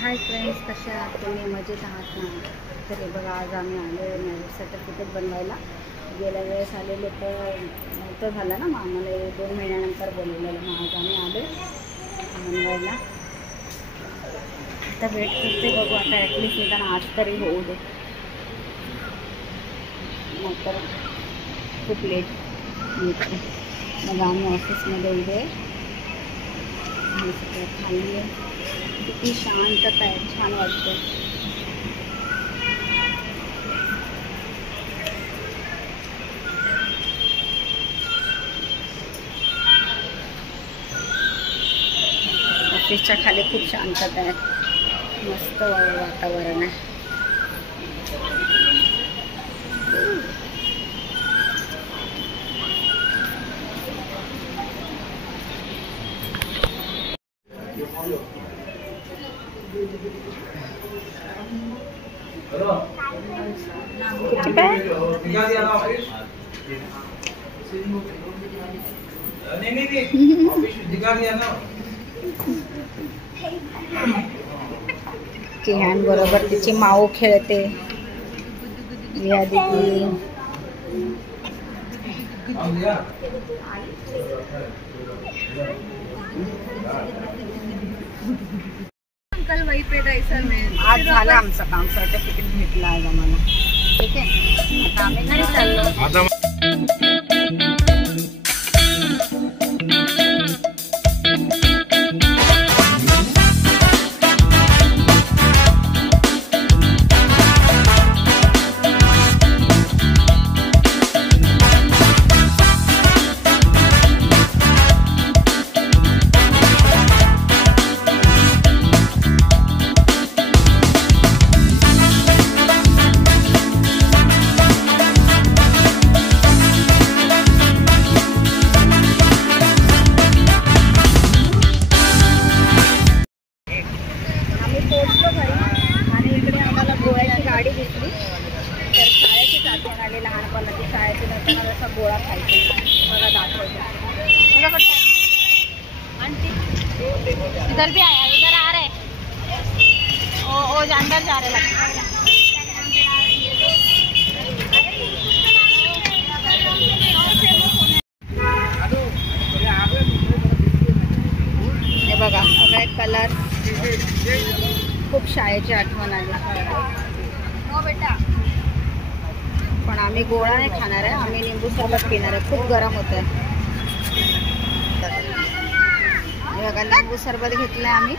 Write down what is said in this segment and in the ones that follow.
Hi friends, कशा आहात तुम्ही? मजेत आहात ना? तर हे बघा, आज आम्ही आलो मॅरेज सर्टिफिकेट बनवायला. गेल्या वेळेस आलेलो तर नव्हतं झालं ना, मग आम्हाला 2 महिन्यानंतर बोलवलेलं. मग आज आम्ही आलो बनवायला. आता वेट करते, बघू आता ॲटलिस्ट निदान आज तरी होऊ दे, नंतर खूप लेट येते. मग आम्ही ऑफिसमध्ये उभे आणि सगळं खाली आहे. किती शांतता आहे, छान वाटतं. ऑफिसच्या खाली खूप शांतता आहे, मस्त वातावरण आहे. किहान बरोबर तिची माऊ खेळते. या दीदी अंकल वही पे दहीसर में आज झालं आमचं काम. सर्टिफिकेट भेटलं आज आम्हाला. ठीक आहे, आता आम्ही घरी चाललो. आणि इकडे आम्हाला गोळ्याची गाडी दिसली. तर शाळेचीच आठवण आली, लहानपणाची शाळेची नसताना जसा गोळा खायचा. मला दाखवतो. इधर भी आया, इधर आ रहे ओ अंदर जा रहे हे बघा, सगळे कलर. खूप शाळेची आठवण आली. हो बेटा, पण आम्ही गोळा नाही खाणार आहे, आम्ही लिंबू सरबत पिणार आहे. खूप गरम होत आहे. बघा, लिंबू सरबत घेतलं आम्ही.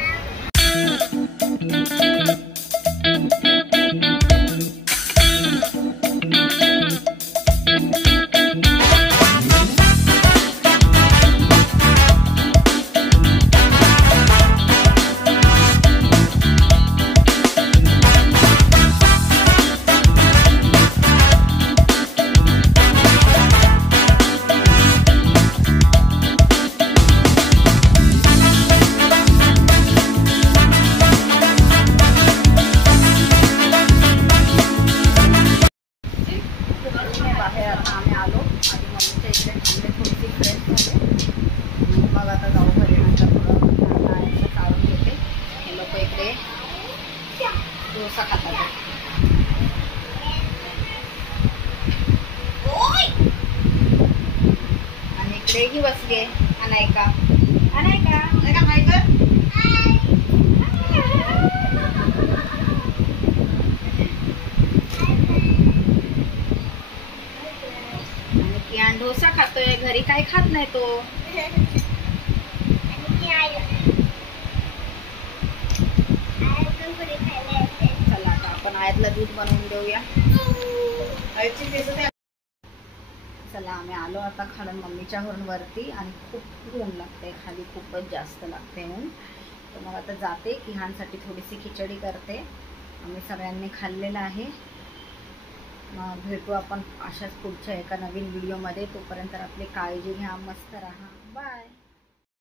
बाहेर आता आम्ही आलो आणि मम्मीच्या इकडे थांबले, थोडीशी फ्रेश झाले. मग आता जाऊ घरी. नंतर थोडं चालून घेते. हे लोक इकडे डोसा खातात. आणि इकडे ही बसली अनायका. अनायका डोसा खातोय. घरी काय खात नाही तो. चला आता आपण आयातलं दूध बनवून देऊया. चला, आम्ही आलो आता खालून मम्मीच्या घरून वरती. आणि खूप ऊन लागते खाली, खूपच जास्त लागते ऊन. तर मग आता जाते, किहानसाठी थोडीशी खिचडी करते. आम्ही सगळ्यांनी खाल्लेलं आहे. मग भेटू आपण अशाच पुढच्या एका नवीन व्हिडिओमध्ये. तोपर्यंत आपली काळजी घ्या, मस्त राहा. बाय.